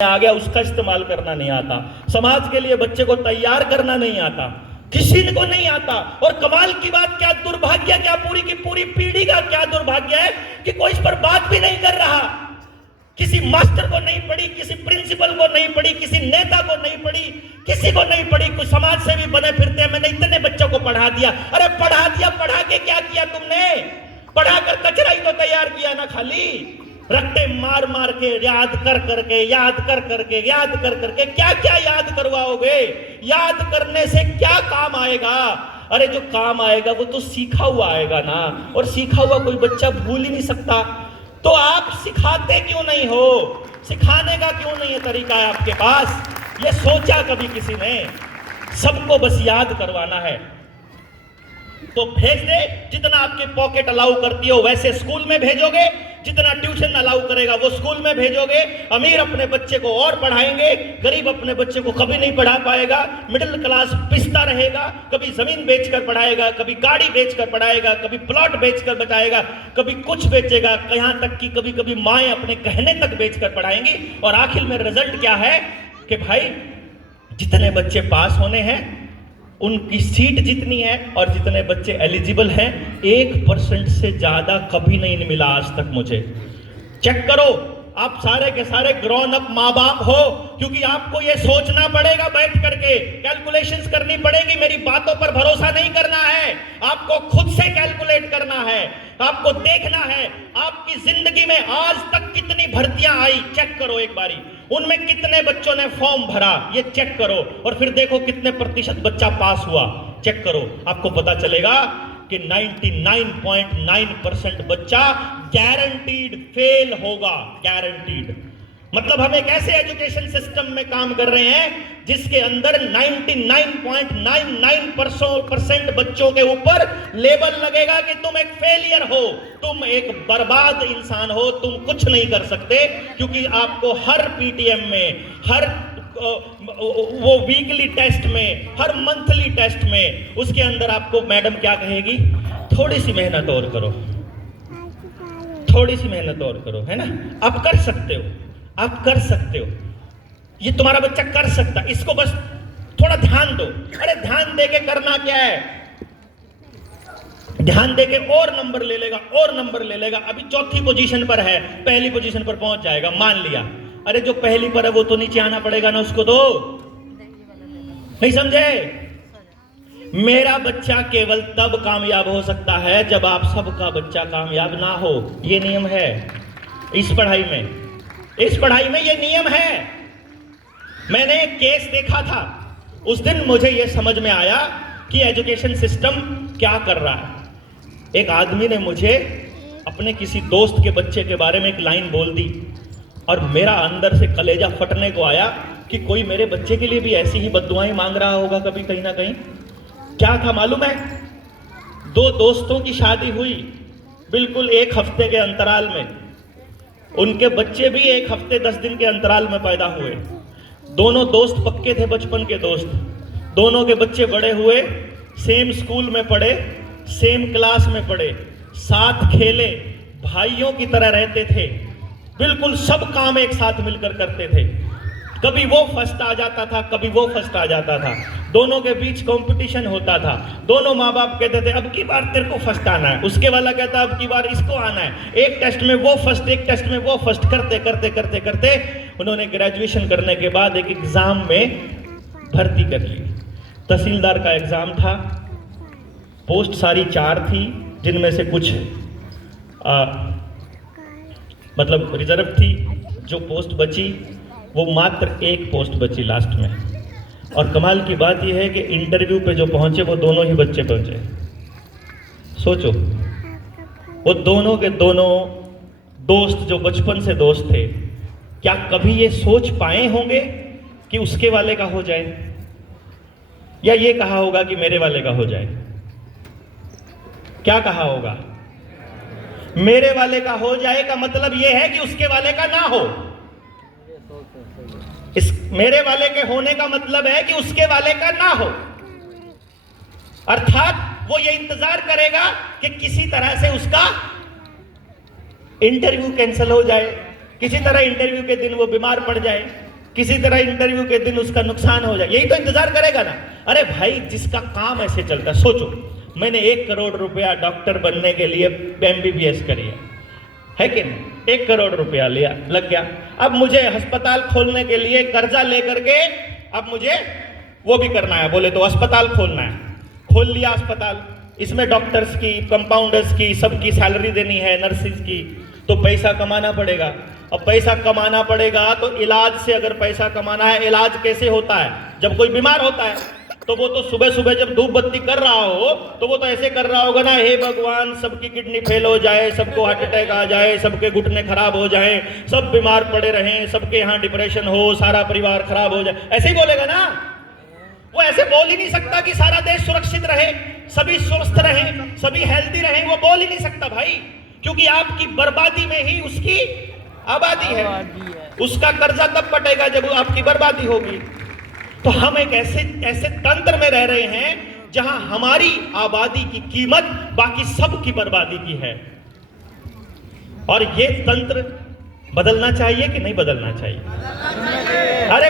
आ गया उसका इस्तेमाल करना नहीं आता, समाज के लिए बच्चे को तैयार करना नहीं आता, किसी को नहीं आता। और कमाल की बात, क्या दुर्भाग्य, क्या पूरी की पूरी पीढ़ी का क्या दुर्भाग्य है कि कोई इस पर बात भी नहीं कर रहा। किसी मास्टर को नहीं पढ़ी, किसी प्रिंसिपल को नहीं पढ़ी, किसी नेता को नहीं पढ़ी, किसी को नहीं पढ़ी। कुछ समाज से भी बने फिरते हैं, मैंने इतने बच्चों को पढ़ा दिया। अरे पढ़ा दिया, पढ़ा के क्या किया तुमने? पढ़ाकर कचरा ही तो तैयार किया ना, खाली रट्टे मार मार के याद कर करके क्या क्या याद करवाओगे? याद करने से क्या काम आएगा? अरे जो काम आएगा वो तो सीखा हुआ आएगा ना, और सीखा हुआ कोई बच्चा भूल ही नहीं सकता। तो आप सिखाते क्यों नहीं हो? सिखाने का क्यों नहीं है तरीका है आपके पास? ये सोचा कभी किसी ने? सबको बस याद करवाना है तो भेज दे, जितना आपकी पॉकेट अलाउ करती हो वैसे स्कूल में भेजोगे, जितना ट्यूशन अलाउ करेगा वो स्कूल में भेजोगे। अमीर अपने बच्चे को और पढ़ाएंगे, गरीब अपने बच्चे को कभी नहीं पढ़ा पाएगा। मिडिल क्लास पिसता रहेगा, कभी जमीन बेचकर पढ़ाएगा, कभी गाड़ी बेचकर पढ़ाएगा, कभी प्लॉट बेचकर बचाएगा, कभी कुछ बेचेगा, यहां तक कि कभी कभी माएं अपने गहने तक बेचकर पढ़ाएंगी। और आखिर में रिजल्ट क्या है कि भाई जितने बच्चे पास होने हैं उनकी सीट जितनी है और जितने बच्चे एलिजिबल हैं 1% से ज्यादा कभी नहीं मिला आज तक मुझे। चेक करो, आप सारे के सारे ग्रोन अप माँ बाप हो, क्योंकि आपको ये सोचना पड़ेगा, बैठ करके कैलकुलेशंस करनी पड़ेगी। मेरी बातों पर भरोसा नहीं करना है, आपको खुद से कैलकुलेट करना है, आपको देखना है आपकी जिंदगी में आज तक कितनी भर्तियां आई। चेक करो एक बारी, उनमें कितने बच्चों ने फॉर्म भरा ये चेक करो, और फिर देखो कितने प्रतिशत बच्चा पास हुआ। चेक करो, आपको पता चलेगा कि 99.9% बच्चा गारंटीड फेल होगा। गारंटीड मतलब हम एक ऐसे एजुकेशन सिस्टम में काम कर रहे हैं जिसके अंदर 99.99% बच्चों के ऊपर लेबल लगेगा कि तुम एक फेलियर हो, तुम एक बर्बाद इंसान हो, तुम कुछ नहीं कर सकते। क्योंकि आपको हर पीटीएम में, हर वो वीकली टेस्ट में, हर मंथली टेस्ट में, उसके अंदर आपको मैडम क्या कहेगी? थोड़ी सी मेहनत और करो, थोड़ी सी मेहनत और करो, है ना? आप कर सकते हो, आप कर सकते हो, ये तुम्हारा बच्चा कर सकता, इसको बस थोड़ा ध्यान दो। अरे ध्यान देके करना क्या है? ध्यान देके और नंबर ले लेगा, और नंबर ले लेगा। अभी चौथी पोजीशन पर है, पहली पोजीशन पर पहुंच जाएगा, मान लिया। अरे जो पहली पर है वो तो नीचे आना पड़ेगा ना उसको, तो नहीं समझे? मेरा बच्चा केवल तब कामयाब हो सकता है जब आप सबका बच्चा कामयाब ना हो। ये नियम है इस पढ़ाई में, इस पढ़ाई में ये नियम है। मैंने एक केस देखा था, उस दिन मुझे ये समझ में आया कि एजुकेशन सिस्टम क्या कर रहा है। एक आदमी ने मुझे अपने किसी दोस्त के बच्चे के बारे में एक लाइन बोल दी, और मेरा अंदर से कलेजा फटने को आया कि कोई मेरे बच्चे के लिए भी ऐसी ही बद्दुआएं मांग रहा होगा कभी, कहीं ना कहीं। क्या था मालूम है? दो दोस्तों की शादी हुई बिल्कुल एक हफ्ते के अंतराल में, उनके बच्चे भी एक हफ्ते 10 दिन के अंतराल में पैदा हुए। दोनों दोस्त पक्के थे, बचपन के दोस्त। दोनों के बच्चे बड़े हुए, सेम स्कूल में पढ़े, सेम क्लास में पढ़े, साथ खेले, भाइयों की तरह रहते थे, बिल्कुल सब काम एक साथ मिलकर करते थे। कभी वो फर्स्ट आ जाता था, कभी वो फर्स्ट आ जाता था, दोनों के बीच कंपटीशन होता था। दोनों माँ बाप कहते थे अब की बार तेरे को फर्स्ट आना है, उसके वाला कहता अब की बार इसको आना है। एक टेस्ट में वो फर्स्ट, एक टेस्ट में वो फर्स्ट, करते करते करते करते उन्होंने ग्रेजुएशन करने के बाद एक एग्जाम में भर्ती कर ली। तहसीलदार का एग्जाम था, पोस्ट सारी 4 थी, जिनमें से कुछ मतलब रिजर्व थी। जो पोस्ट बची वो मात्र एक पोस्ट बची लास्ट में। और कमाल की बात यह है कि इंटरव्यू पे जो पहुंचे वो दोनों ही बच्चे पहुंचे। सोचो, वो दोनों के दोनों दोस्त जो बचपन से दोस्त थे, क्या कभी ये सोच पाए होंगे कि उसके वाले का हो जाए, या ये कहा होगा कि मेरे वाले का हो जाए? क्या कहा होगा? मेरे वाले का हो जाए का मतलब यह है कि उसके वाले का ना हो। इस मेरे वाले के होने का मतलब है कि उसके वाले का ना हो। अर्थात वो ये इंतजार करेगा कि किसी तरह से उसका इंटरव्यू कैंसिल हो जाए, किसी तरह इंटरव्यू के दिन वो बीमार पड़ जाए, किसी तरह इंटरव्यू के दिन उसका नुकसान हो जाए, यही तो इंतजार करेगा ना। अरे भाई जिसका काम ऐसे चलता है, सोचो मैंने 1 करोड़ रुपया डॉक्टर बनने के लिए MBBS करी है कि नहीं, 1 करोड़ रुपया लिया लग गया। अब मुझे अस्पताल खोलने के लिए कर्जा लेकर के अब मुझे वो भी करना है, बोले तो अस्पताल खोलना है, खोल लिया अस्पताल। इसमें डॉक्टर्स की, कंपाउंडर्स की, सबकी सैलरी देनी है, नर्सिस की, तो पैसा कमाना पड़ेगा। अब पैसा कमाना पड़ेगा तो इलाज से अगर पैसा कमाना है, इलाज कैसे होता है, जब कोई बीमार होता है तो वो तो सुबह सुबह जब धूप बत्ती कर रहा हो तो वो तो ऐसे कर रहा होगा ना, हे भगवान सबकी किडनी फेल हो जाए, सबको हार्ट अटैक आ जाए, सबके घुटने खराब हो जाए, सब बीमार पड़े रहें, सबके यहाँ डिप्रेशन हो, सारा परिवार खराब हो जाए, ऐसे ही बोलेगा ना। वो ऐसे बोल ही नहीं सकता कि सारा देश सुरक्षित रहे, सभी स्वस्थ रहें, सभी हेल्दी रहें, वो बोल ही नहीं सकता भाई, क्योंकि आपकी बर्बादी में ही उसकी आबादी है। उसका कर्जा तब कटेगा जब आपकी बर्बादी होगी। तो हम एक ऐसे तंत्र में रह रहे हैं जहां हमारी आबादी की कीमत बाकी सब की बर्बादी की है। और ये तंत्र बदलना चाहिए कि नहीं बदलना चाहिए? अरे